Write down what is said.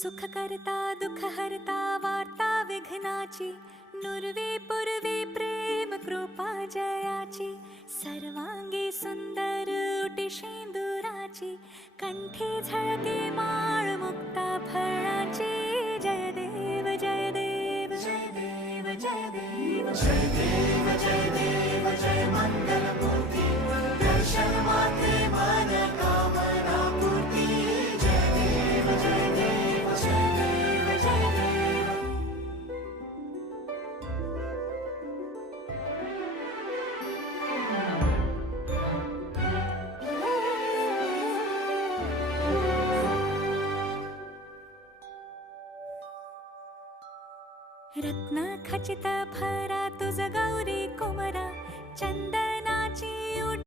सुख करता दुःख हरता वार्ता विघ्नाची, नुरवी पूर्वी प्रेम कृपा जयाची, सर्वांगी सुंदर उटी शेंदुराची, कंठी झळके माळ मुक्ता फळाची. जय देव जय देव जय देव जय देव जय देव जय देव जय मंगलमूर्ती, दर्शन मात्रे मन कामना पूर्ती. जय देव जय देव जय देव जय देव. रत्न खचित भरा तुझ गौरी कुमरा, चंद